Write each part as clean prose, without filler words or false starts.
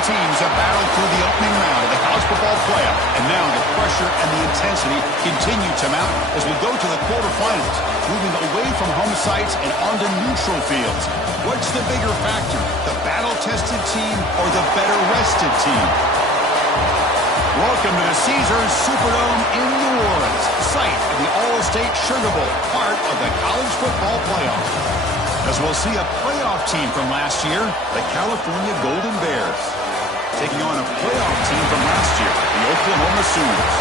teams have battled through the opening round of the college football playoff, and now the pressure and the intensity continue to mount as we go to the quarterfinals, moving away from home sites and onto neutral fields. What's the bigger factor, the battle-tested team or the better-rested team? Welcome to the Caesars Superdome in New Orleans, site of the All-State Sugar Bowl, part of the college football playoff. As we'll see a playoff team from last year, the California Golden Bears, taking on a playoff team from last year, the Oklahoma Sooners.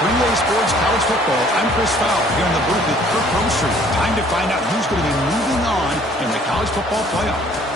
For EA Sports College Football, I'm Chris Fowler here in the booth with Kirk Herbstreit. Time to find out who's going to be moving on in the college football playoff.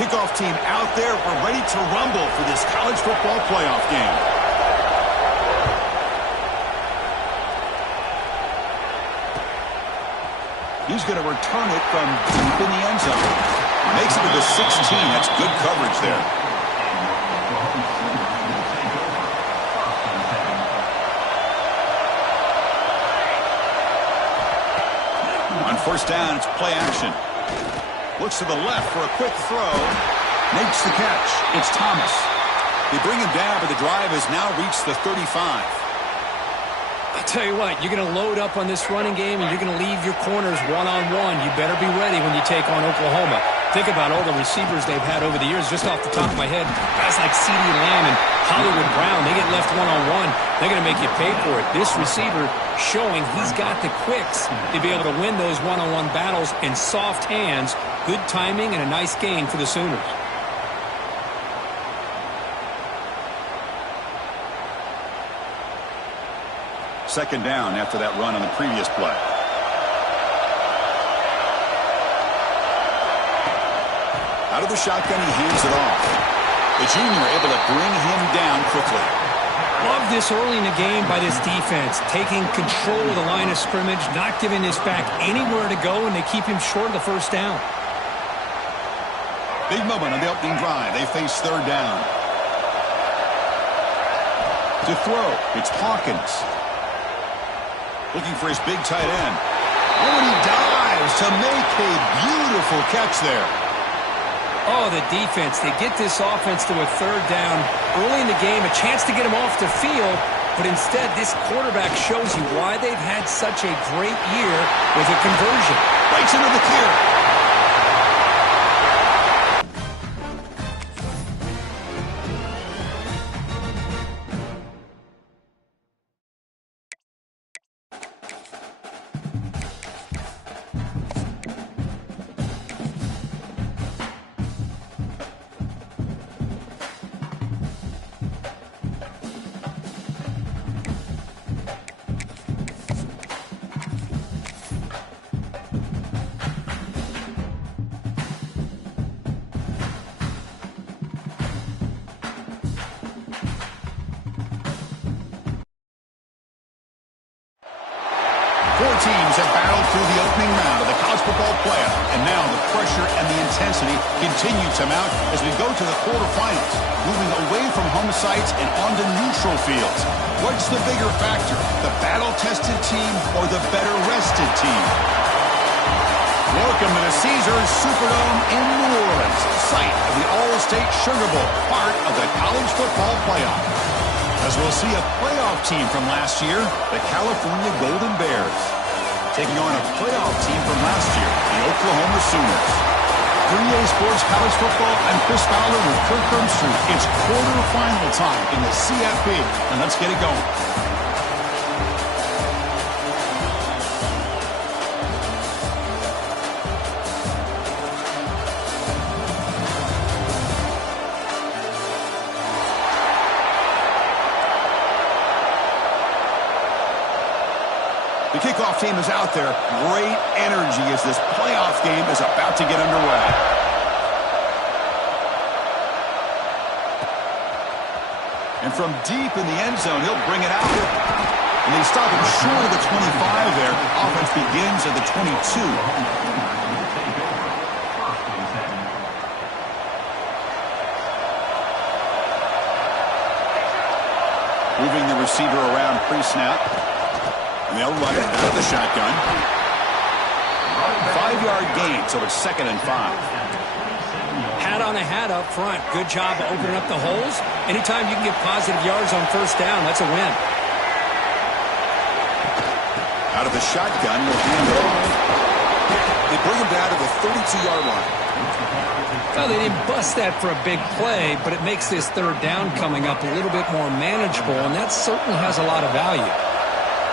Kickoff team out there. We're ready to rumble for this college football playoff game. He's going to return it from deep in the end zone. Makes it to the 16. That's good coverage there. On first down, it's play action. Looks to the left for a quick throw. Makes the catch. It's Thomas. They bring him down, but the drive has now reached the 35. I tell you what, you're going to load up on this running game, and you're going to leave your corners one-on-one. You better be ready when you take on Oklahoma. Think about all the receivers they've had over the years. Just off the top of my head, guys like CeeDee Lamb and Hollywood Brown, they get left one-on-one. They're going to make you pay for it. This receiver showing he's got the quicks to be able to win those one-on-one battles in soft hands. Good timing and a nice gain for the Sooners. Second down after that run on the previous play. Out of the shotgun, he hands it off. The junior able to bring him down quickly. Love this early in the game by this defense, taking control of the line of scrimmage, not giving this back anywhere to go, and they keep him short of the first down. Big moment on the opening drive. They face third down. To throw, it's Hawkins. Looking for his big tight end. Oh, and he dives to make a beautiful catch there. Oh, the defense. They get this offense to a third down early in the game, a chance to get him off the field, but instead this quarterback shows you why they've had such a great year with a conversion. Breaks into the clear. Four teams have battled through the opening round of the college football playoff, and now the pressure and the intensity continue to mount as we go to the quarterfinals, moving away from home sites and onto neutral fields. What's the bigger factor, the battle-tested team or the better-rested team? Welcome to the Caesars Superdome in New Orleans, site of the All-State Sugar Bowl, part of the college football playoff. As we'll see a playoff team from last year, the California Golden Bears, taking on a playoff team from last year, the Oklahoma Sooners. For EA Sports College Football, I'm Chris Fowler with Kirk Herbstreit. It's quarterfinal time in the CFP, and let's get it going. The kickoff team is out there. Great energy as this playoff game is about to get underway. And from deep in the end zone, he'll bring it out. And they stop him short of the 25 there. Offense begins at the 22. Moving the receiver around pre-snap. And they'll run it out of the shotgun. 5-yard gain, so it's 2nd and 5. Hat on a hat up front. Good job of opening up the holes. Anytime you can get positive yards on first down, that's a win. Out of the shotgun, he'll hand it off. They bring him down to the 32-yard line. Well, they didn't bust that for a big play, but it makes this third down coming up a little bit more manageable, and that certainly has a lot of value.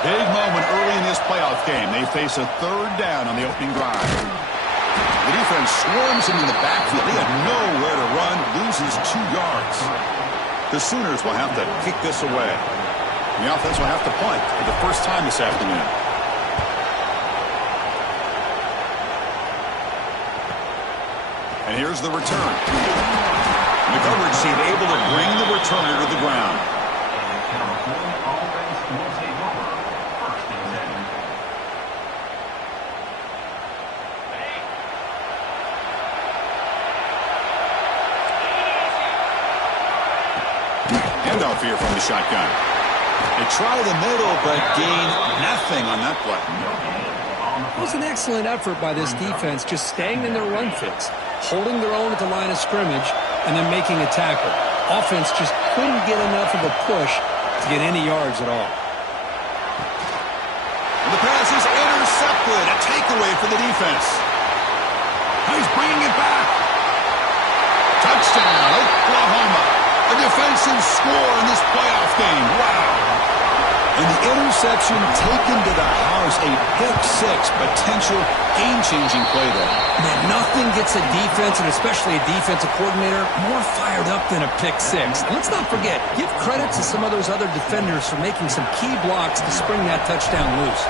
Big moment early in this playoff game. They face a third down on the opening drive. The defense swarms him in the backfield. He had nowhere to run, loses 2 yards. The Sooners will have to kick this away. The offense will have to punt for the first time this afternoon. And here's the return. The coverage team able to bring the returner to the ground. Handoff here from the shotgun. They try the middle, but gain nothing on that play. It was an excellent effort by this defense, just staying in their run fix, holding their own at the line of scrimmage, and then making a tackle. Offense just couldn't get enough of a push to get any yards at all. And the pass is intercepted. A takeaway for the defense. He's bringing it back. Touchdown, Oklahoma. A defensive score in this playoff game. Wow. And the interception taken to the house, a pick-6 potential game-changing play there. Man, nothing gets a defense, and especially a defensive coordinator, more fired up than a pick-6. And let's not forget, give credit to some of those other defenders for making some key blocks to spring that touchdown loose.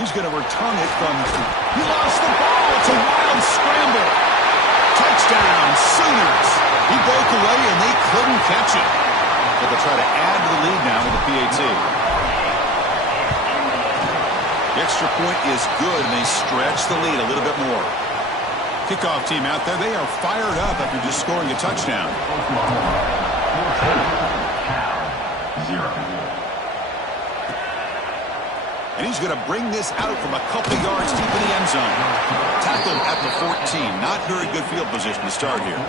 He's going to return it from... He lost the ball. It's a wild scramble. Touchdown, Sooners. He broke away, and they couldn't catch him. But they'll try to add to the lead now with the PAT. The extra point is good, and they stretch the lead a little bit more. Kickoff team out there, they are fired up after just scoring a touchdown. And he's going to bring this out from a couple yards deep in the end zone. Tackled at the 14. Not very good field position to start here.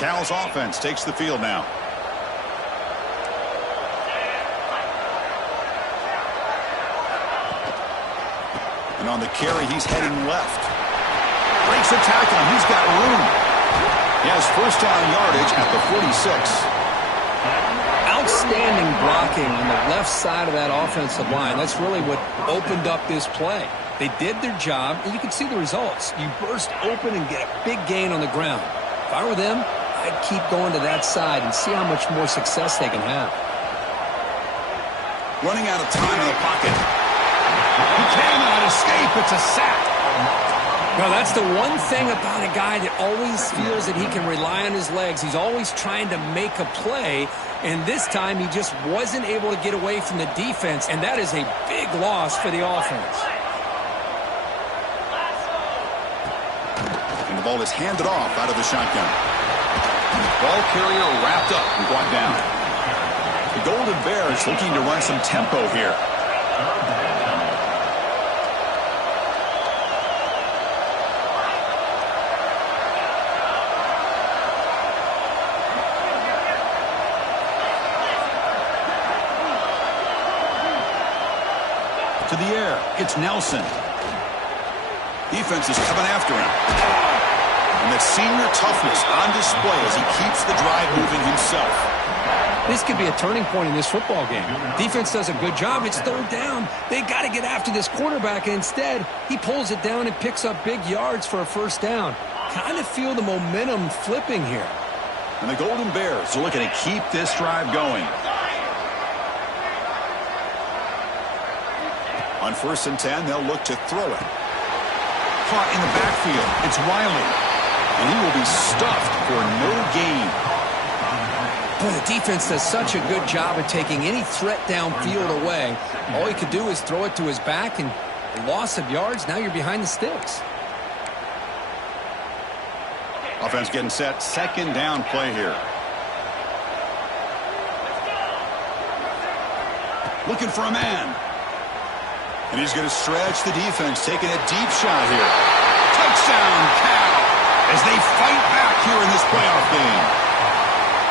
Cal's offense takes the field now. And on the carry, he's heading left. Breaks a tackle, and he's got room. He has first down yardage at the 46. Outstanding blocking on the left side of that offensive line. That's really what opened up this play. They did their job, and you can see the results. You burst open and get a big gain on the ground. If I were them, I'd keep going to that side and see how much more success they can have. Running out of time in the pocket. He cannot escape. It's a sack. Well, that's the one thing about a guy that always feels that he can rely on his legs. He's always trying to make a play, and this time he just wasn't able to get away from the defense, and that is a big loss for the offense. And the ball is handed off out of the shotgun. Ball carrier wrapped up and brought down. The Golden Bears looking to run some tempo here. To the air, it's Nelson. Defense is coming after him. And that senior toughness on display as he keeps the drive moving himself. This could be a turning point in this football game. Defense does a good job. It's third down. They got to get after this quarterback, and instead, he pulls it down and picks up big yards for a first down. Kind of feel the momentum flipping here. And the Golden Bears are looking to keep this drive going. On 1st and 10, they'll look to throw it. Caught in the backfield. It's Riley. And he will be stuffed for no gain. Boy, the defense does such a good job of taking any threat downfield away. All he could do is throw it to his back, and loss of yards, now you're behind the sticks. Offense getting set. 2nd down play here. Looking for a man. And he's going to stretch the defense, taking a deep shot here. Touchdown, Cal, as they fight back here in this playoff game.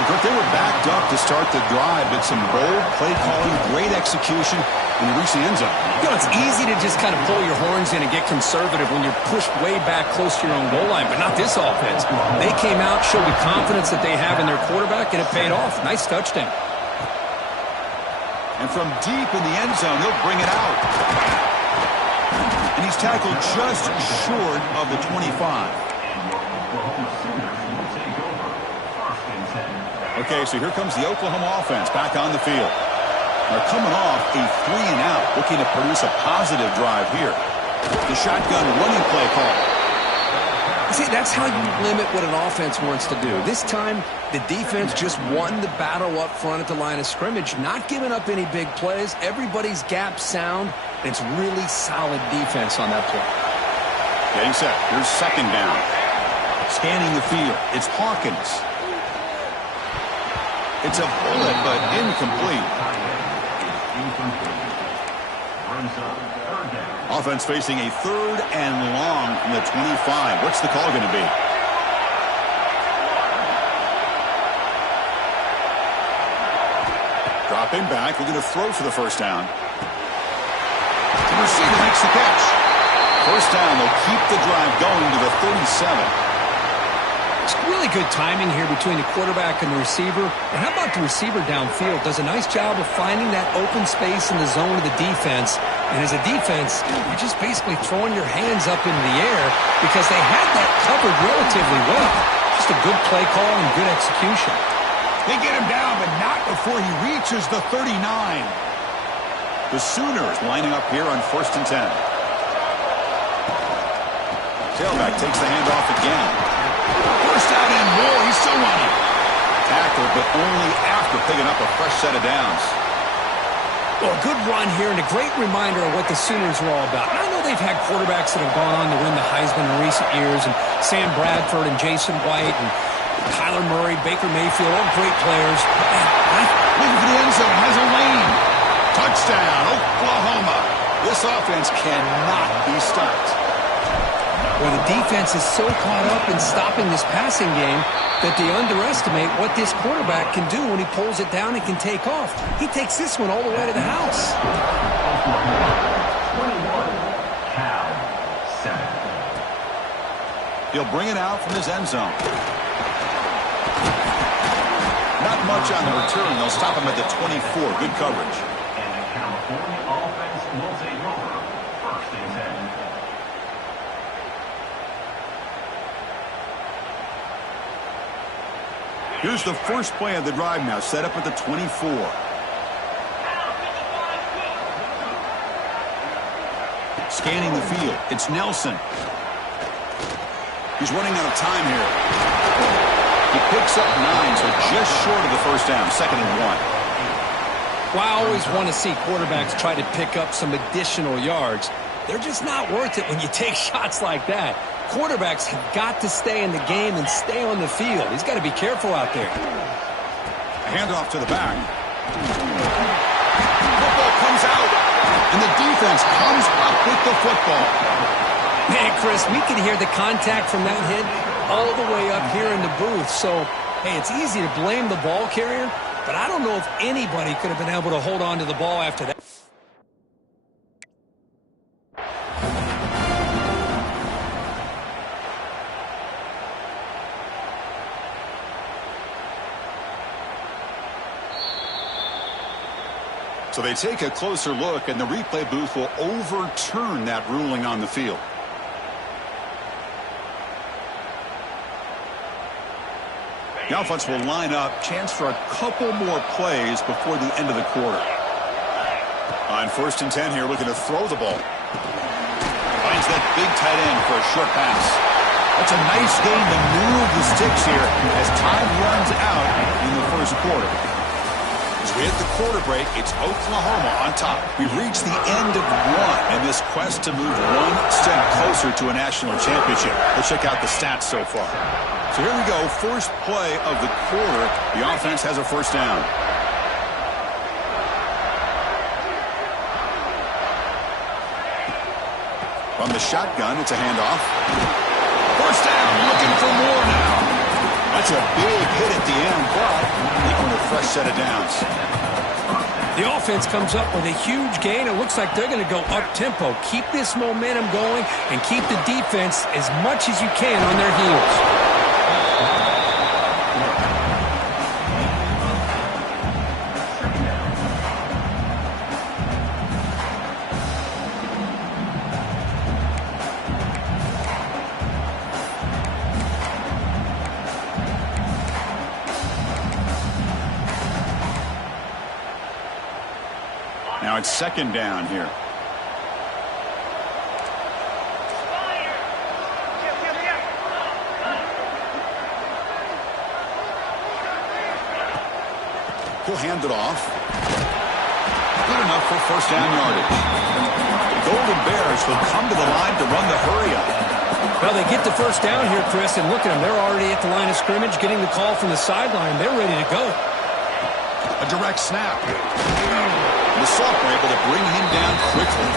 They were backed up to start the drive, but some bold play calling, great execution, and they reach the end zone. You know, it's easy to just kind of pull your horns in and get conservative when you're pushed way back close to your own goal line, but not this offense. They came out, showed the confidence that they have in their quarterback, and it paid off. Nice touchdown. And from deep in the end zone, he'll bring it out. And he's tackled just short of the 25. Okay, so here comes the Oklahoma offense back on the field. They're coming off a 3-and-out, looking to produce a positive drive here. The shotgun running play call. See, that's how you limit what an offense wants to do. This time, the defense just won the battle up front at the line of scrimmage, not giving up any big plays. Everybody's gap sound, and it's really solid defense on that play. Getting set. Here's 2nd down. Scanning the field. It's Hawkins. It's a bullet, but incomplete. Offense facing a 3rd and long from the 25. What's the call going to be? Dropping back, looking to throw for the 1st down. The receiver makes the catch. 1st down, they'll keep the drive going to the 37. It's really good timing here between the quarterback and the receiver. And how about the receiver downfield? Does a nice job of finding that open space in the zone of the defense. And as a defense, you're just basically throwing your hands up into the air because they had that covered relatively well. Just a good play call and good execution. They get him down, but not before he reaches the 39. The Sooners lining up here on 1st and 10. Tailback takes the handoff again. 1st down and more. He's still running. Tackle, but only after picking up a fresh set of downs. Well, a good run here and a great reminder of what the Sooners are all about. And I know they've had quarterbacks that have gone on to win the Heisman in recent years, and Sam Bradford and Jason White and Kyler Murray, Baker Mayfield, all great players. Looking for the end zone, has a lane. Touchdown, Oklahoma. This offense cannot be stopped. Well, the defense is so caught up in stopping this passing game that they underestimate what this quarterback can do when he pulls it down and can take off. He takes this one all the way to the house. 21, Cal 7. He'll bring it out from his end zone. Not much on the return. They'll stop him at the 24. Good coverage. And the California offense will take over 1st and 10. Here's the first play of the drive now, set up at the 24. Scanning the field. It's Nelson. He's running out of time here. He picks up 9, so just short of the 1st down, 2nd and 1. Well, I always want to see quarterbacks try to pick up some additional yards. They're just not worth it when you take shots like that. Quarterbacks have got to stay in the game and stay on the field. He's got to be careful out there. A handoff to the back. Football comes out, and the defense comes up with the football. Man, Chris, we can hear the contact from that hit all the way up here in the booth. So, hey, it's easy to blame the ball carrier, but I don't know if anybody could have been able to hold on to the ball after that. So they take a closer look, and the replay booth will overturn that ruling on the field. The offense will line up. Chance for a couple more plays before the end of the quarter. On 1st and 10 here, looking to throw the ball. Finds that big tight end for a short pass. That's a nice game to move the sticks here as time runs out in the first quarter. As we hit the quarter break, it's Oklahoma on top. We've reached the end of one in this quest to move one step closer to a national championship. Let's check out the stats so far. So here we go, first play of the quarter. The offense has a first down. From the shotgun, it's a handoff. First down, looking for more now. That's a big hit at the end, but they earn a fresh set of downs. The offense comes up with a huge gain. It looks like they're going to go up-tempo. Keep this momentum going and keep the defense as much as you can on their heels. Now it's second down here. He'll hand it off. Good enough for first down yardage. The Golden Bears will come to the line to run the hurry up. Well, they get the first down here, Chris, and look at them. They're already at the line of scrimmage, getting the call from the sideline. They're ready to go. A direct snap. The Salk were able to bring him down quickly.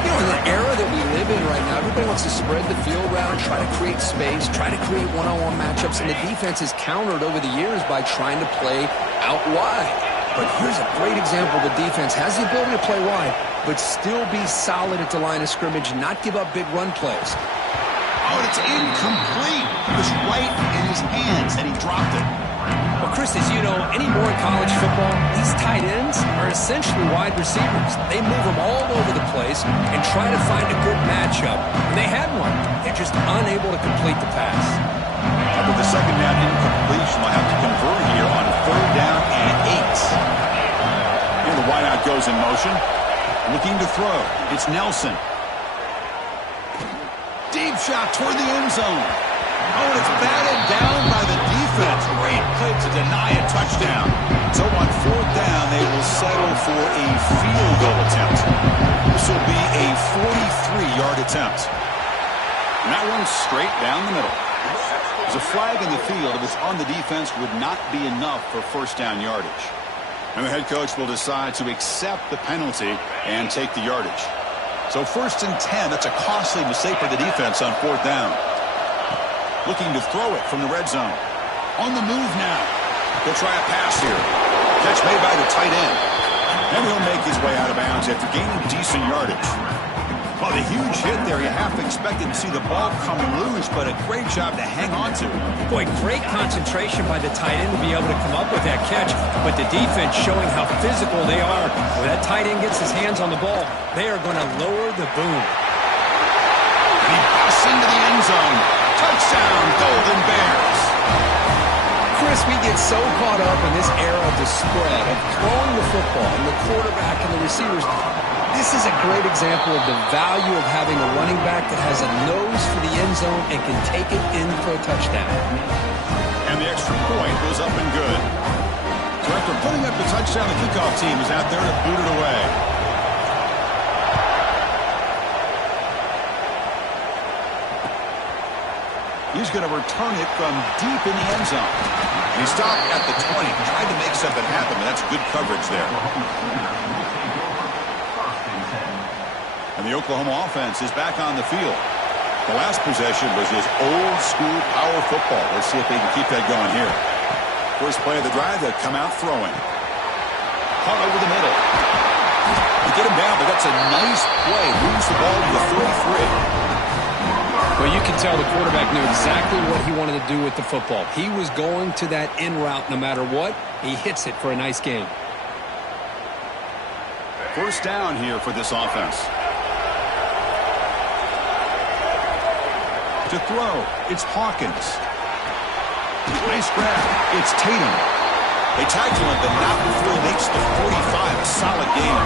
You know, in the era that we live in right now, everybody wants to spread the field around, try to create space, try to create one-on-one matchups, and the defense has countered over the years by trying to play out wide. But here's a great example. The defense has the ability to play wide, but still be solid at the line of scrimmage, not give up big run plays. Oh, it's incomplete. It was right in his hands, and he dropped it. Well, Chris, as you know, anymore in college football, these tight ends are essentially wide receivers. They move them all over the place and try to find a good matchup. And they had one. They're just unable to complete the pass. After the second down incompletion, they'll have to convert here on 3rd down and 8. And the wideout goes in motion. Looking to throw. It's Nelson. Deep shot toward the end zone. Oh, and it's batted down by the defense. Great play to deny a touchdown. So on 4th down, they will settle for a field goal attempt. This will be a 43-yard attempt. And that one's straight down the middle. There's a flag in the field. If it's on the defense, would not be enough for first down yardage. And the head coach will decide to accept the penalty and take the yardage. So 1st and 10, that's a costly mistake for the defense on 4th down. Looking to throw it from the red zone. On the move now. He'll try a pass here. Catch made by the tight end. And he'll make his way out of bounds after gaining decent yardage. Well, the huge hit there, you half expected to see the ball come loose, but a great job to hang on to. Boy, great concentration by the tight end to be able to come up with that catch, but the defense showing how physical they are. When that tight end gets his hands on the ball, they are going to lower the boom. And he busts into the end zone. Touchdown, Golden Bears. Chris, we get so caught up in this era of the spread, of throwing the football, and the quarterback and the receivers. This is a great example of the value of having a running back that has a nose for the end zone and can take it in for a touchdown. And the extra point goes up and good. So after putting up the touchdown, the kickoff team is out there to boot it away. He's going to return it from deep in the end zone. He stopped at the 20, tried to make something happen, but that's good coverage there. And the Oklahoma offense is back on the field. The last possession was just old-school power football. Let's see if they can keep that going here. First play of the drive, they'll come out throwing. Caught over the middle. They get him down, but that's a nice play. Moves the ball to the 33. Well, you can tell the quarterback knew exactly what he wanted to do with the football. He was going to that in route no matter what. He hits it for a nice gain. First down here for this offense. To throw, it's Hawkins. Nice grab. It's Tatum. They tackle him, but not before he makes the 45. A solid game.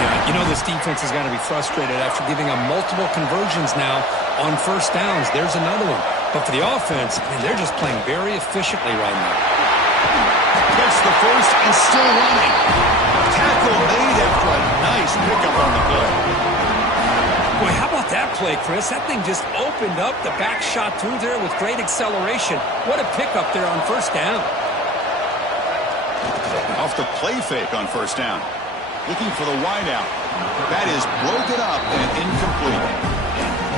Yeah, you know this defense has got to be frustrated after giving them multiple conversions now on first downs. There's another one. But for the offense, man, they're just playing very efficiently right now. Gets the first and still running. Tackle made after a nice pickup on the play. Boy, how about that play, Chris? That thing just opened up. The back shot through there with great acceleration. What a pickup there on first down. Off the play fake on first down. Looking for the wideout. That is broken up and incomplete.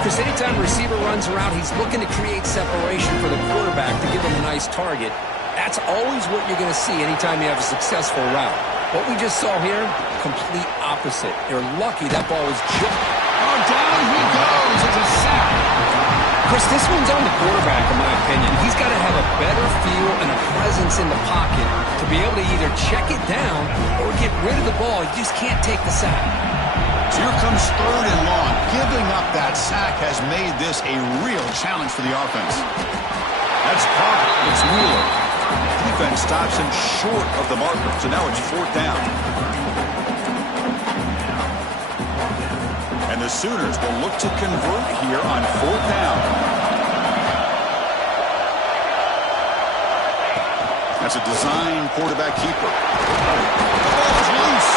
Chris, anytime a receiver runs around, he's looking to create separation for the quarterback to give him a nice target. That's always what you're going to see anytime you have a successful route. What we just saw here, complete opposite. They're lucky that ball was just... Oh, down he goes. It's a sack. Chris, this one's on the quarterback, in my opinion. He's got to have a better feel and a presence in the pocket to be able to either check it down or get rid of the ball. You just can't take the sack. So here comes third and long. Giving up that sack has made this a real challenge for the offense. That's caught. It's Wheeler. Defense stops him short of the marker, so now it's fourth down. And the Sooners will look to convert here on fourth down. That's a design quarterback keeper. The ball is loose.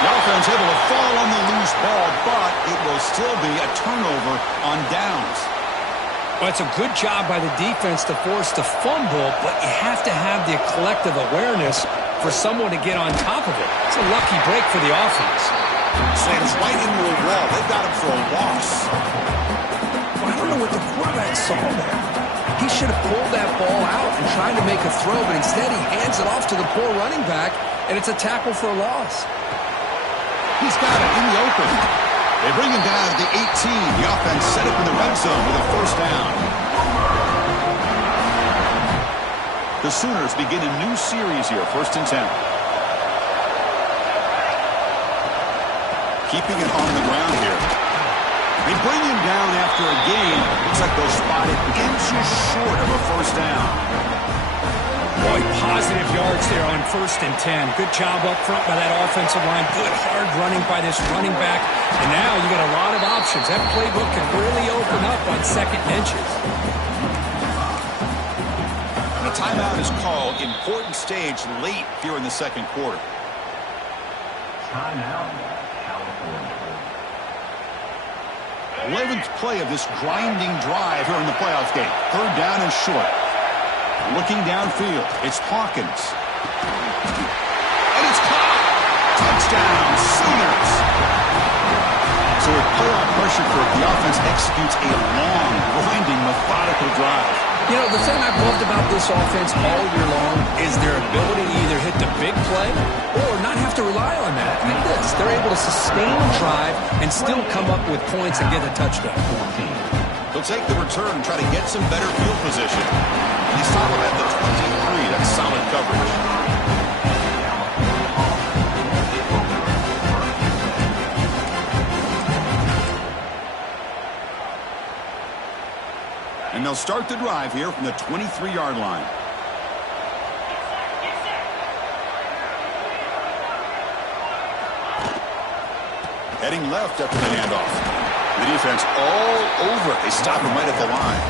The offense able to fall on the loose ball, but it will still be a turnover on downs. Well, it's a good job by the defense to force the fumble, but you have to have the collective awareness for someone to get on top of it. It's a lucky break for the offense. Slams right into a wall. They've got him for a loss. Well, I don't know what the quarterback saw there. He should have pulled that ball out and tried to make a throw, but instead he hands it off to the poor running back, and it's a tackle for a loss. He's got it in the open. They bring him down at the 18. The offense set up in the red zone with a first down. The Sooners begin a new series here, 1st and 10. Keeping it on the ground here. They bring him down after a gain. Looks like they'll spot it inches short of a first down. Boy, positive yards there on 1st and 10. Good job up front by that offensive line. Good hard running by this running back. And now you got a lot of options. That playbook can really open up on 2nd and inches. And a timeout is called. Important stage late here in the 2nd quarter. Timeout, California. 11th play of this grinding drive here in the playoff game. 3rd down and short. Looking downfield, it's Hawkins. And it's caught! Touchdown, Sooners! So with playoff pressure for it, the offense executes a long, grinding, methodical drive. You know, the thing I've loved about this offense all year long Is their ability to either hit the big play or not have to rely on that. Look at this. They're able to sustain the drive and still come up with points and get a touchdown. They'll take the return and try to get some better field position. They stop him at the 23. That's solid coverage. And they'll start the drive here from the 23-yard line. Heading left after the handoff. The defense all over it. They stop him right at the line.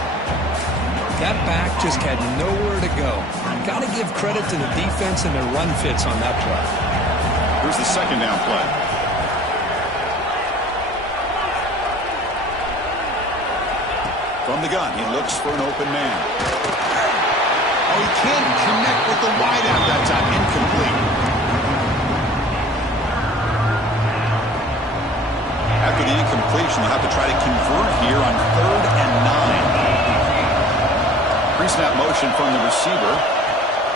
That back just had nowhere to go. Got to give credit to the defense and their run fits on that play. Here's the 2nd down play. From the gun, he looks for an open man. Oh, he can't connect with the wideout that time. Incomplete. After the incompletion, they'll have to try to convert here on 3rd and 9. Pre-snap motion from the receiver.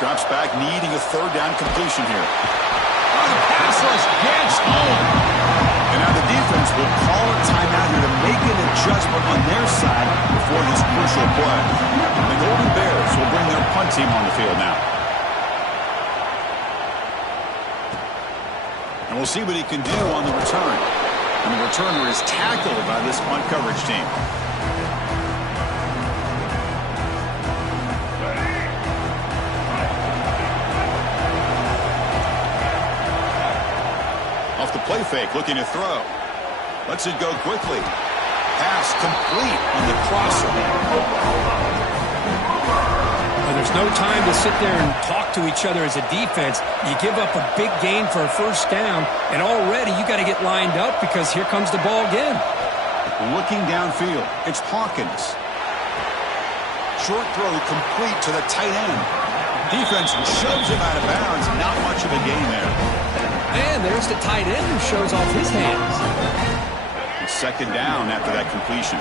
Drops back, needing a 3rd down completion here. Oh, the pass rush gets home. And now the defense will call a timeout here to make an adjustment on their side before this crucial play. The Golden Bears will bring their punt team on the field now. And we'll see what he can do on the return. And the returner is tackled by this punt coverage team. Play fake, looking to throw. Lets it go quickly. Pass complete on the crosser. Well, there's no time to sit there and talk to each other as a defense. You give up a big gain for a first down, and already you got to get lined up because here comes the ball again. Looking downfield, it's Hawkins. Short throw complete to the tight end. Defense shoves him out of bounds. Not much of a gain there. And there's the tight end who shows off his hands. Second down after that completion.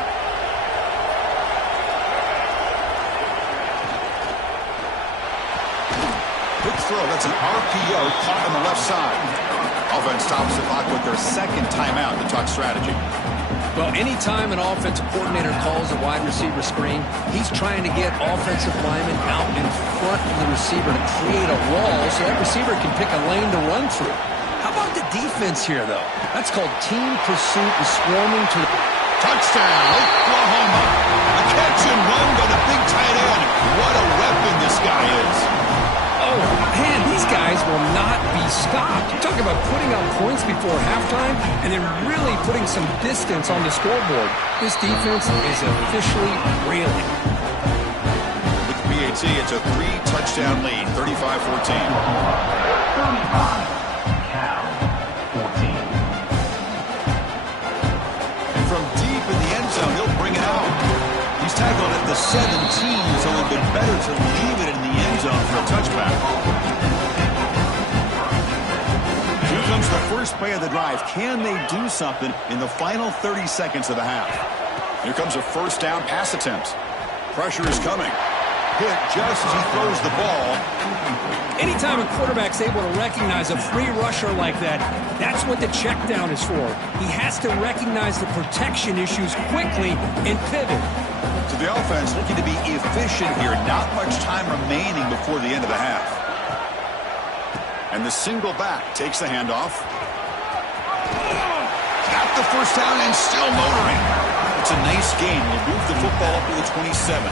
Quick throw. That's an RPO caught on the left side. Offense stops the clock with their second timeout to talk strategy. Well, anytime an offensive coordinator calls a wide receiver screen, he's trying to get offensive linemen out in front of the receiver to create a wall so that receiver can pick a lane to run through. How about the defense here, though? That's called team pursuit and swarming to the... Touchdown, Oklahoma. A catch and run by the big tight end. What a weapon this guy is. Oh, man, these guys will not be stopped. You're talking about putting up points before halftime and then really putting some distance on the scoreboard. This defense is officially reeling. With PAT, it's a 3-touchdown lead, 35-14. 35. From deep in the end zone, he'll bring it out. He's tackled at the 17, so it would have been better to leave it in the end zone for a touchback. Here comes the first play of the drive. Can they do something in the final 30 seconds of the half? Here comes a first down pass attempt. Pressure is coming. Hit just as he throws the ball. Anytime a quarterback's able to recognize a free rusher like that, that's what the check down is for. He has to recognize the protection issues quickly and pivot. To the offense, looking to be efficient here. Not much time remaining before the end of the half. And the single back takes the handoff. Got the first down and still motoring. It's a nice game. We'll move the football up to the 27.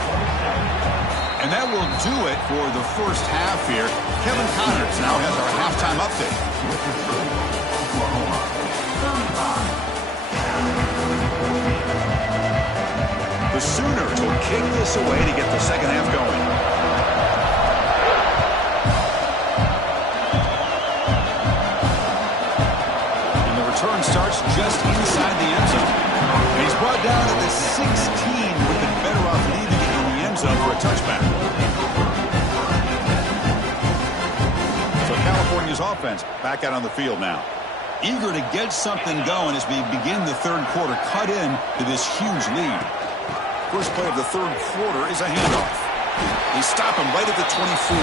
And that will do it for the first half here. Kevin Connors now has our halftime update. The Sooners will kick this away to get the second half going. And the return starts just inside the end zone. And he's brought down to the 16, with it better off leaving it in the end zone for a touchback. So California's offense back out on the field now. Eager to get something going as we begin the third quarter, cut in to this huge lead. First play of the third quarter is a handoff. They stop him right at the 24.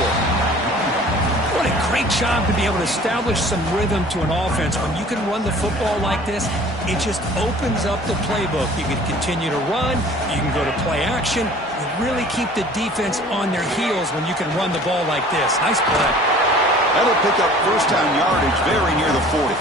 What a great job to be able to establish some rhythm to an offense. When you can run the football like this, it just opens up the playbook. You can continue to run. You can go to play action. You really keep the defense on their heels when you can run the ball like this. Nice play. That'll pick up first down yardage very near the 40.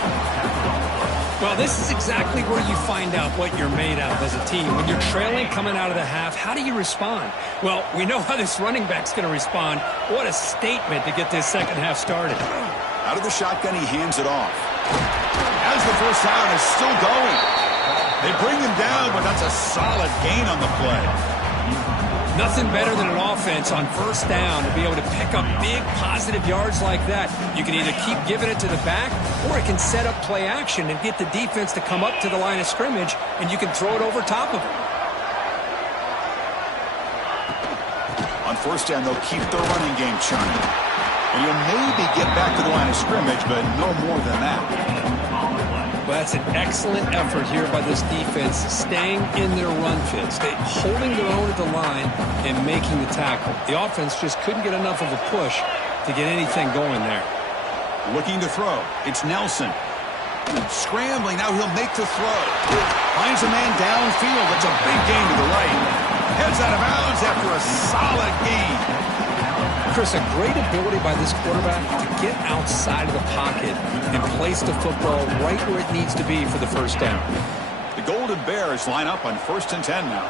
Well, this is exactly where you find out what you're made of as a team. When you're trailing coming out of the half, how do you respond? Well, we know how this running back's going to respond. What a statement to get this second half started. Out of the shotgun, he hands it off. As the first down is still going. They bring him down, but that's a solid gain on the play. Nothing better than an offense on first down to be able to pick up big positive yards like that. You can either keep giving it to the back, or it can set up play action and get the defense to come up to the line of scrimmage, and you can throw it over top of it. On first down, they'll keep their running game churning. And you'll maybe get back to the line of scrimmage, but no more than that. Well, that's an excellent effort here by this defense, staying in their run fit, holding their own at the line and making the tackle. The offense just couldn't get enough of a push to get anything going there. Looking to throw. It's Nelson. Scrambling. Now he'll make the throw. Finds a man downfield. That's a big gain to the right. Heads out of bounds after a solid gain. Chris, a great ability by this quarterback to get outside of the pocket and place the football right where it needs to be for the first down. The Golden Bears line up on 1st and 10 now.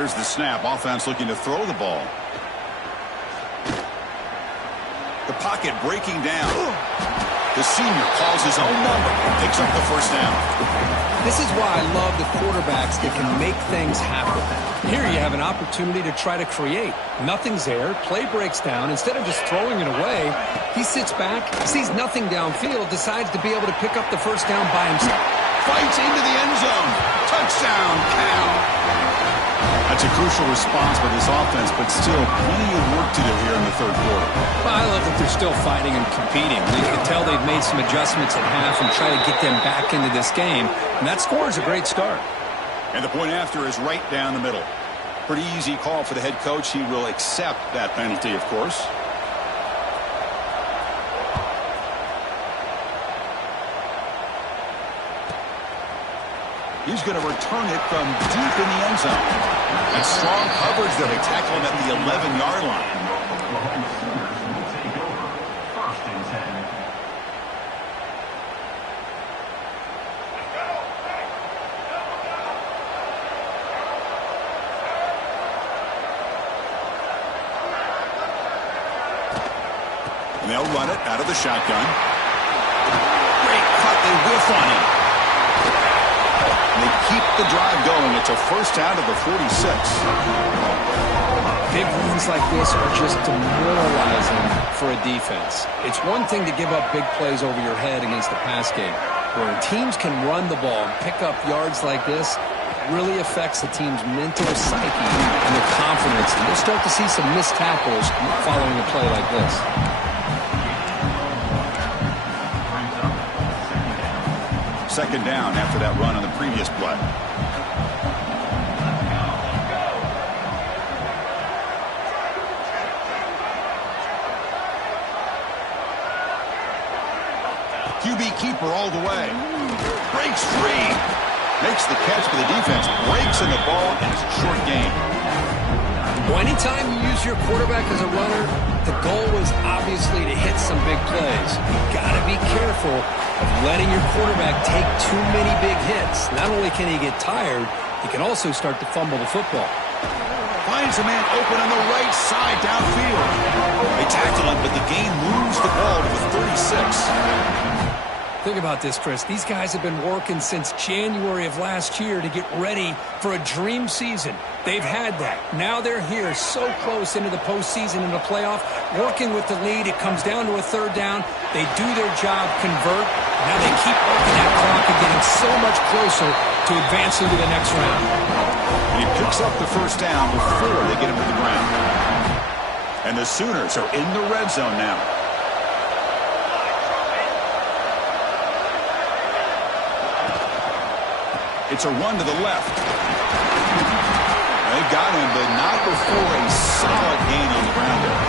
Here's the snap. Offense looking to throw the ball. The pocket breaking down. The senior calls his own number and picks up the first down. This is why I love the quarterbacks that can make things happen. Here you have an opportunity to try to create. Nothing's there. Play breaks down. Instead of just throwing it away, he sits back, sees nothing downfield, decides to be able to pick up the first down by himself. Fights into the end zone. Touchdown, Cal. That's a crucial response by this offense, but still plenty of work to do here in the third quarter. Well, I love that they're still fighting and competing. You can tell they've made some adjustments at half and try to get them back into this game. And that score is a great start. And the point after is right down the middle. Pretty easy call for the head coach. He will accept that penalty, of course. He's going to return it from deep in the end zone. And strong coverage there. They tackle him at the 11-yard line. Oklahoma Sooners will take over. First and 10. And they'll run it out of the shotgun. Great cut. They whiff on him. They keep the drive going. It's a first out of the 46. Big runs like this are just demoralizing for a defense. It's one thing to give up big plays over your head against the pass game. When teams can run the ball and pick up yards like this, it really affects the team's mental psyche and their confidence. And you'll start to see some missed tackles following a play like this. Second down after that run on the previous play. QB keeper all the way. Breaks free. Makes the catch for the defense. Breaks in the ball, and it's a short gain. Well, anytime you use your quarterback as a runner, the goal is obviously to hit some big plays. You've got to be careful of letting your quarterback take too many big hits. Not only can he get tired, he can also start to fumble the football. Finds a man open on the right side downfield. They tackle him, but the gain moves the ball to the 36. Think about this, Chris. These guys have been working since January of last year to get ready for a dream season. They've had that. Now they're here so close into the postseason and the playoff, working with the lead. It comes down to a third down. They do their job, convert. Now they keep working that clock and getting so much closer to advancing to the next round. And he picks up the first down before they get him to the ground. And the Sooners are in the red zone now. It's a run to the left. They got him, but not before a solid gain on the ground there.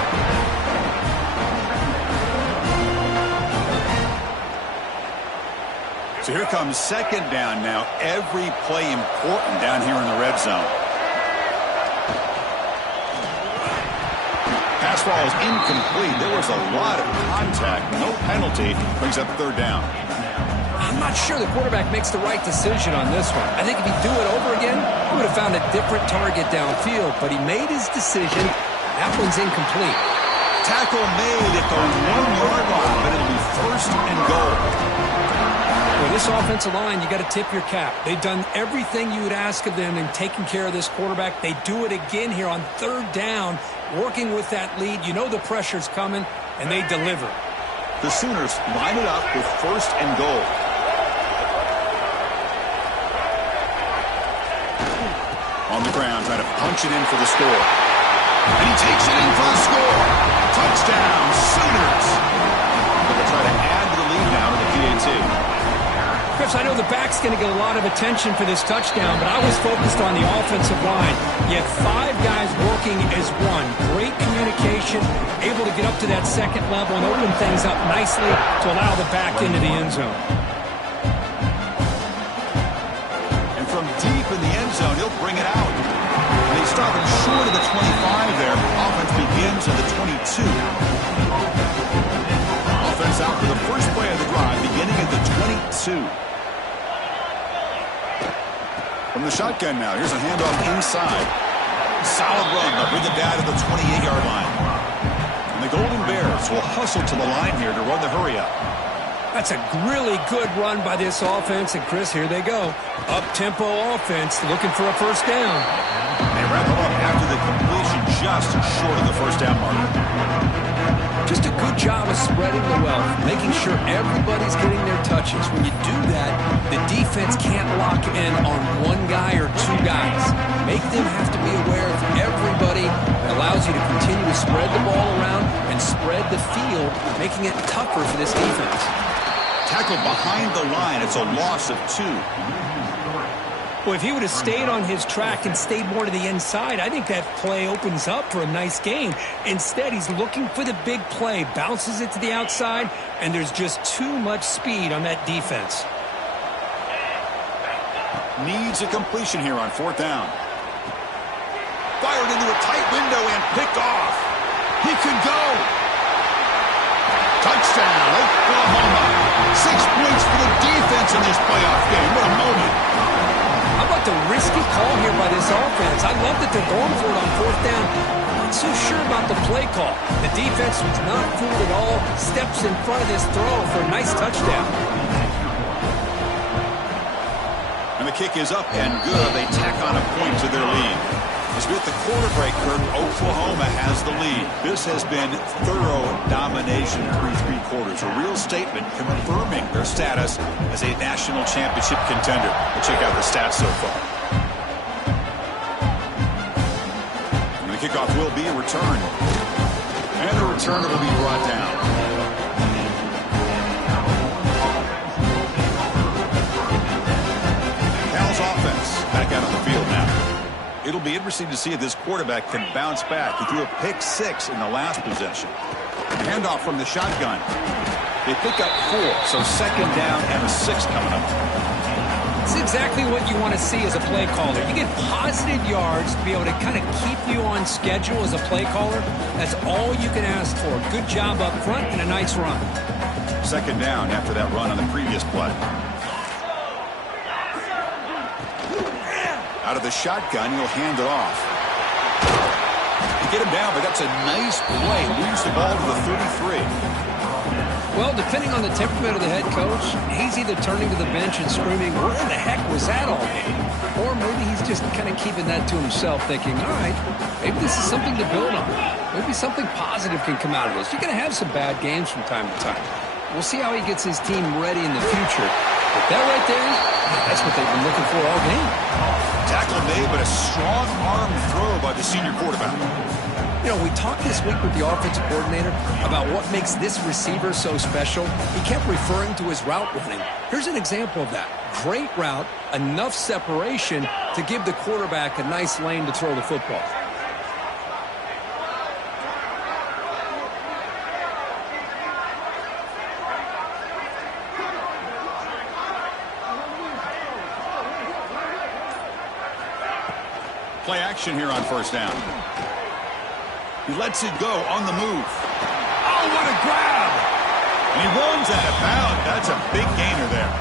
So here comes second down now. Every play important down here in the red zone. Pass ball is incomplete. There was a lot of contact. No penalty. Brings up third down. I'm not sure the quarterback makes the right decision on this one. I think if he'd do it over again, he would have found a different target downfield, but he made his decision. That one's incomplete. Tackle made at the 1-yard line, but it'll be first and goal. Well, this offensive line, you got to tip your cap. They've done everything you would ask of them in taking care of this quarterback. They do it again here on third down, working with that lead. You know the pressure's coming, and they deliver. The Sooners line it up with first and goal. On the ground, trying to punch it in for the score. And he takes it in for the score. Touchdown, Sooners. They're going to try to add to the lead now to the PAT. Chris, I know the back's going to get a lot of attention for this touchdown, but I was focused on the offensive line. You had 5 guys working as one. Great communication, able to get up to that second level and open things up nicely to allow the back into the end zone. And from deep in the end zone, he'll bring it out. And they stop him short of the 25 there. Offense begins at the 22. Offense out for the first play of the drive, beginning at the 22. From the shotgun now, here's a handoff inside. Solid run. They'll bring it down to the 28-yard line. And the Golden Bears will hustle to the line here to run the hurry-up. That's a really good run by this offense. And, Chris, here they go. Up-tempo offense looking for a first down. They wrap them up after the completion just short of the first down mark. Just a good job of spreading the wealth, making sure everybody's getting their touches. When you do that, the defense can't lock in on one guy or two guys. Make them have to be aware of everybody. It allows you to continue to spread the ball around and spread the field, making it tougher for this defense. Tackled behind the line. It's a loss of 2. Well, if he would have stayed on his track and stayed more to the inside, I think that play opens up for a nice gain. Instead, he's looking for the big play, bounces it to the outside, and there's just too much speed on that defense. Needs a completion here on 4th down. Fired into a tight window and picked off. He could go. Touchdown, Oklahoma. 6 points for the defense in this playoff game. What a moment. How about the risky call here by this offense? I love that they're going for it on 4th down. I'm not so sure about the play call. The defense was not fooled at all. Steps in front of this throw for a nice touchdown. And the kick is up and good. They tack on a point to their lead. As we hit the quarter break, Kirk, Oklahoma has the lead. This has been thorough domination through 3 quarters. A real statement confirming their status as a national championship contender. We'll check out the stats so far. And the kickoff will be a return. And the returner will be brought down. Cal's offense back out on the field now. It'll be interesting to see if this quarterback can bounce back. He threw a pick-6 in the last possession. Handoff from the shotgun. They pick up 4, so 2nd down and a 6 coming up. It's exactly what you want to see as a play caller. You get positive yards to be able to kind of keep you on schedule as a play caller. That's all you can ask for. Good job up front and a nice run. 2nd down after that run on the previous play. Out of the shotgun, he'll hand it off. You get him down, but that's a nice play. Moves the ball to the 33. Well, depending on the temperament of the head coach, he's either turning to the bench and screaming, where in the heck was that all game? Or maybe he's just kind of keeping that to himself, thinking, all right, maybe this is something to build on. Maybe something positive can come out of this. You're going to have some bad games from time to time. We'll see how he gets his team ready in the future. But that right there, that's what they've been looking for all game. Tackle made, but a strong arm throw by the senior quarterback. You know, we talked this week with the offensive coordinator about what makes this receiver so special. He kept referring to his route running. Here's an example of that. Great route, enough separation to give the quarterback a nice lane to throw the football. Play action here on 1st down. He lets it go on the move. Oh, what a grab! And he runs out of bounds. That's a big gainer there.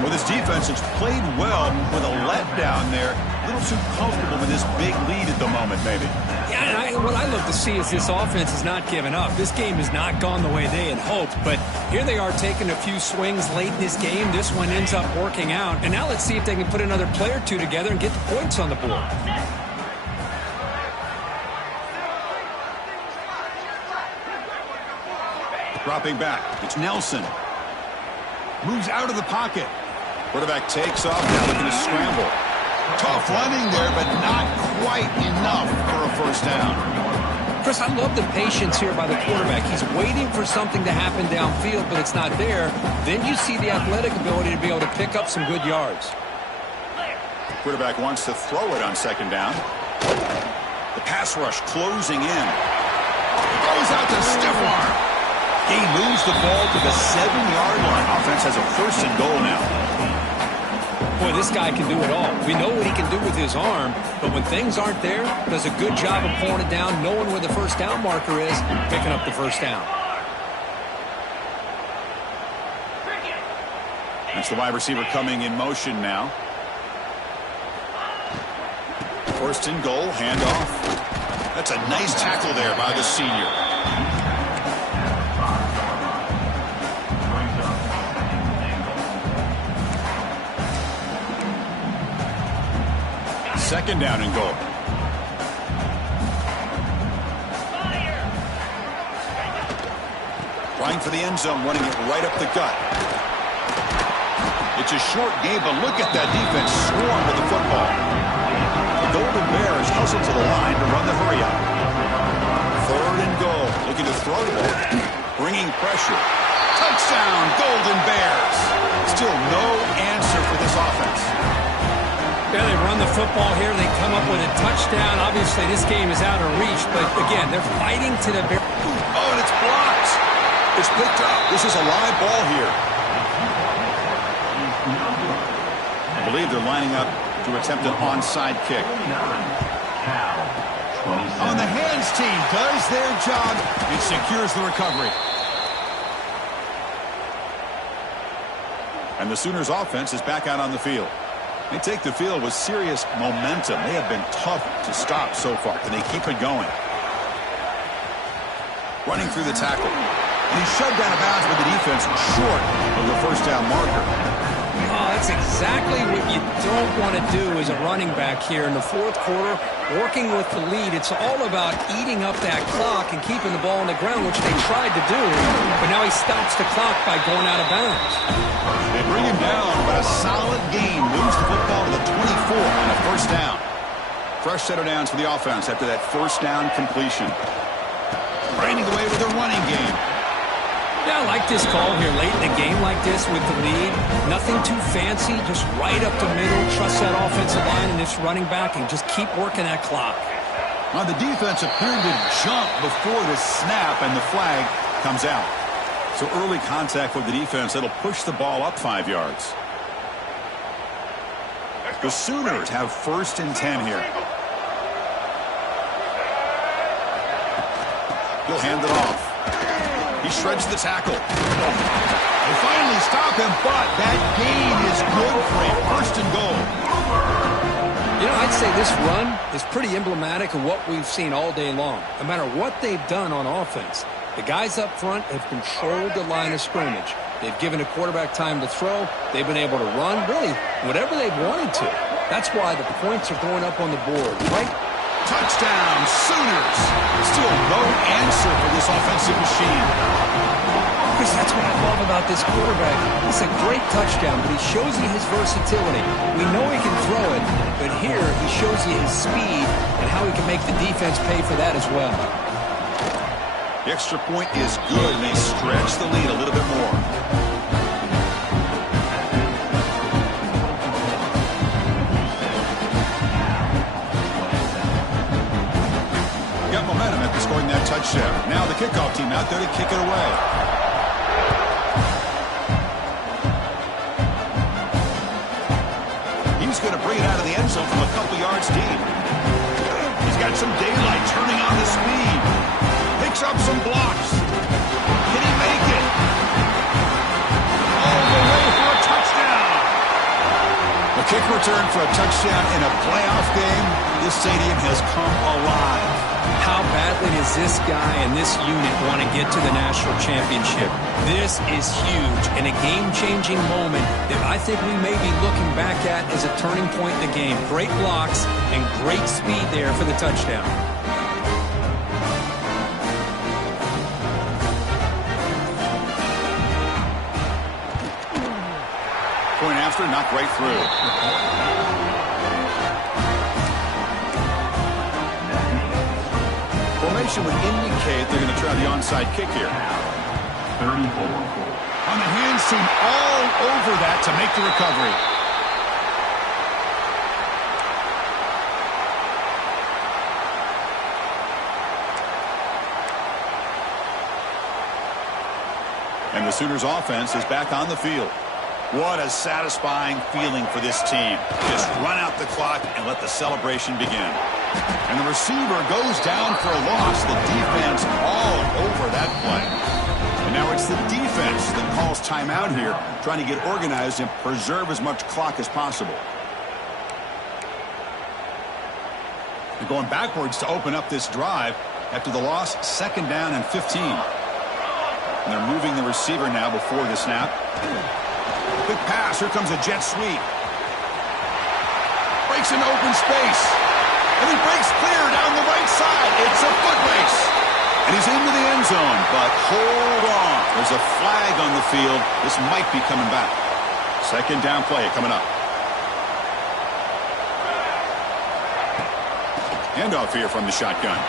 Well, this defense has played well with a letdown there. A little too comfortable with this big lead at the moment, maybe. Yeah, and what I love to see is this offense is not giving up. This game has not gone the way they had hoped, but here they are taking a few swings late in this game. This one ends up working out, and now let's see if they can put another play or two together and get the points on the board. Dropping back, it's Nelson. Moves out of the pocket. Quarterback takes off, now looking to scramble. Tough running there, but not quite enough for a first down. Chris, I love the patience here by the quarterback. He's waiting for something to happen downfield, but it's not there. Then you see the athletic ability to be able to pick up some good yards. Quarterback wants to throw it on 2nd down. The pass rush closing in. Goes out to stiff arm. He moves the ball to the 7-yard line. Offense has a 1st and goal now. Boy, this guy can do it all. We know what he can do with his arm, but when things aren't there, does a good job of pulling it down, knowing where the first down marker is, picking up the first down. That's the wide receiver coming in motion now. First and goal, handoff. That's a nice tackle there by the senior. Second down and goal. Trying for the end zone, running it right up the gut. It's a short game, but look at that defense swarm with the football. The Golden Bears hustle to the line to run the hurry-up. Third and goal, looking to throw the ball. Bringing pressure. Touchdown, Golden Bears. Still no answer for this offense. Yeah, they run the football here. They come up with a touchdown. Obviously, this game is out of reach. But, again, they're fighting to the... Oh, and it's blocked. It's picked up. This is a live ball here. I believe they're lining up to attempt an onside kick. On the hands team does their job. It secures the recovery. And the Sooners offense is back out on the field. They take the field with serious momentum. They have been tough to stop so far. Can they keep it going? Running through the tackle. And he's shoved out of bounds with the defense short of the first down marker. Oh, that's exactly what you don't want to do as a running back here in the fourth quarter. Working with the lead, it's all about eating up that clock and keeping the ball on the ground, which they tried to do. But now he stops the clock by going out of bounds. They bring him down, but a solid gain moves the football to the 24 on a first down. Fresh set of downs for the offense after that first down completion. Grinding away with a running game. Yeah, I like this call here late in the game like this with the lead. Nothing too fancy, just right up the middle. Trust that offensive line and this running back and just keep working that clock. Now the defense appeared to jump before the snap and the flag comes out. So early contact with the defense, that'll push the ball up 5 yards. The Sooners have first and 10 here. He'll hand it off. He shreds the tackle. They finally stop him, but that gain is good for a first and goal. You know, I'd say this run is pretty emblematic of what we've seen all day long. No matter what they've done on offense, the guys up front have controlled the line of scrimmage. They've given a quarterback time to throw. They've been able to run, really, whatever they've wanted to. That's why the points are going up on the board, right? Touchdown, Sooners. Still no answer for this offensive machine. Chris, that's what I love about this quarterback. It's a great touchdown, but he shows you his versatility. We know he can throw it, but here he shows you his speed and how he can make the defense pay for that as well. The extra point is good, and they stretch the lead a little bit more. Got momentum after scoring that touchdown. Now the kickoff team out there to kick it away. He's going to bring it out of the end zone from a couple yards deep. He's got some daylight, turning on the speed. Picks up some blocks. Can he make it? All the way for a touchdown. The kick return for a touchdown in a playoff game. This stadium has come alive. How badly does this guy and this unit want to get to the national championship? This is huge and a game-changing moment that I think we may be looking back at as a turning point in the game. Great blocks and great speed there for the touchdown. Point after, knocked right through. Formation would indicate they're going to try the onside kick here. 34. On the hands team all over that to make the recovery. And the Sooners offense is back on the field. What a satisfying feeling for this team. Just run out the clock and let the celebration begin. And the receiver goes down for a loss. The defense all over that play. And now it's the defense that calls timeout here, trying to get organized and preserve as much clock as possible. They're going backwards to open up this drive after the loss, 2nd down and 15. And they're moving the receiver now before the snap. Big pass. Here comes a jet sweep. Breaks into open space. And he breaks clear down the right side. It's a foot race. And he's into the end zone, but hold on. There's a flag on the field. This might be coming back. 2nd down play coming up. Handoff here from the shotgun.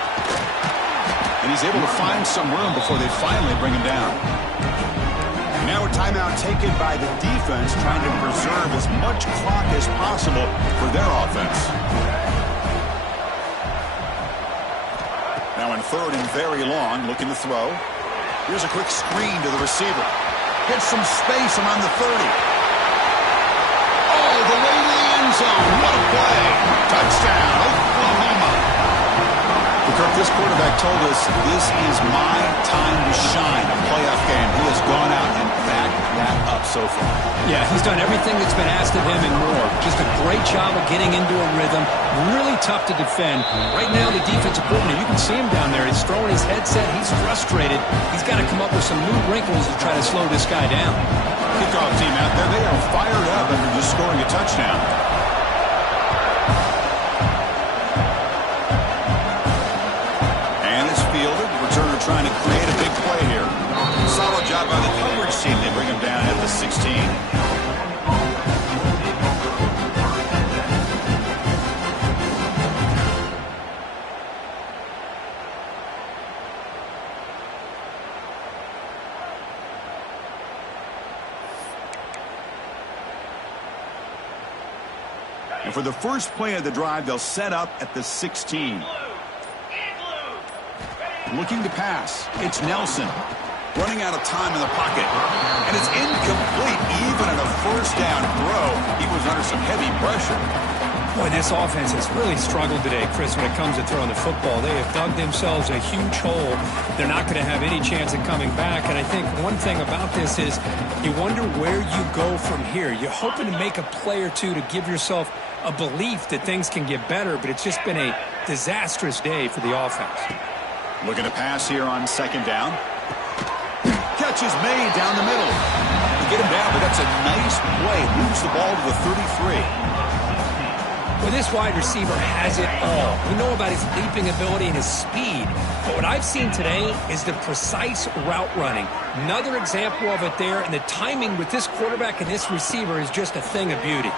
And he's able to find some room before they finally bring him down. And now a timeout taken by the defense, trying to preserve as much clock as possible for their offense. Now in 3rd and very long, looking to throw. Here's a quick screen to the receiver. Gets some space around the 30. Oh, the way to the end zone. What a play. Touchdown, Oklahoma. Kirk, this quarterback told us this is my time to shine, a playoff game. He has gone out and backed that up so far. Yeah, he's done everything that's been asked of him and more. Just a great job of getting into a rhythm. Really tough to defend. Right now, the defensive coordinator, you can see him down there. He's throwing his headset. He's frustrated. He's got to come up with some new wrinkles to try to slow this guy down. Kickoff team out there. They are fired up after just scoring a touchdown. Returner trying to create a big play here. Solid job by the coverage team. They bring him down at the 16. And for the first play of the drive, they'll set up at the 16. Looking to pass. It's Nelson. Running out of time in the pocket. And it's incomplete. Even at a 1st down throw, he was under some heavy pressure. Boy, this offense has really struggled today, Chris, when it comes to throwing the football. They have dug themselves a huge hole. They're not going to have any chance of coming back. And I think one thing about this is you wonder where you go from here. You're hoping to make a play or two to give yourself a belief that things can get better, but it's just been a disastrous day for the offense. Looking to pass here on 2nd down. Catch is made down the middle. To get him down, but that's a nice play. Moves the ball to the 33. Well, this wide receiver has it all. We know about his leaping ability and his speed. But what I've seen today is the precise route running. Another example of it there, and the timing with this quarterback and this receiver is just a thing of beauty.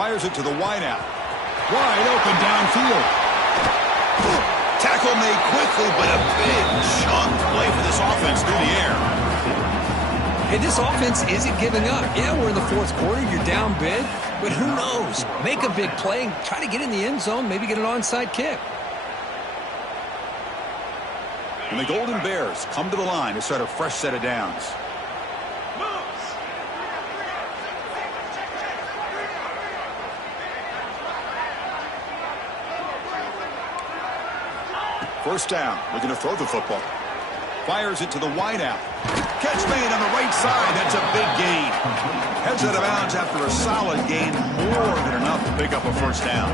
Fires it to the wideout. Wide open downfield. Tackle made quickly, but a big chunk play for this offense through the air. Hey, this offense isn't giving up. Yeah, we're in the 4th quarter. You're down big, but who knows? Make a big play, try to get in the end zone, maybe get an onside kick. And the Golden Bears come to the line to start a fresh set of downs. First down, looking to throw the football. Fires it to the wideout. Catch made on the right side. That's a big gain. Heads out of bounds after a solid gain. More than enough to pick up a 1st down.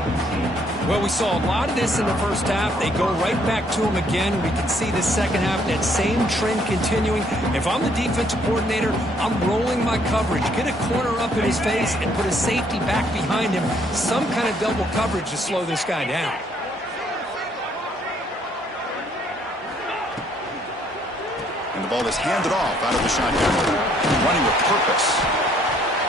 Well, we saw a lot of this in the 1st half. They go right back to him again. We can see the 2nd half, that same trend continuing. If I'm the defensive coordinator, I'm rolling my coverage. Get a corner up in his face and put a safety back behind him. Some kind of double coverage to slow this guy down. And the ball is handed off out of the shotgun. Running with purpose.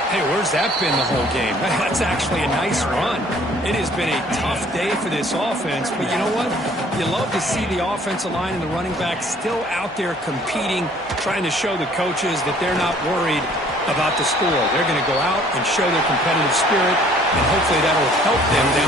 Hey, where's that been the whole game? That's actually a nice run. It has been a tough day for this offense, but you know what? You love to see the offensive line and the running back still out there competing, trying to show the coaches that they're not worried about the score. They're going to go out and show their competitive spirit, and hopefully that'll help them down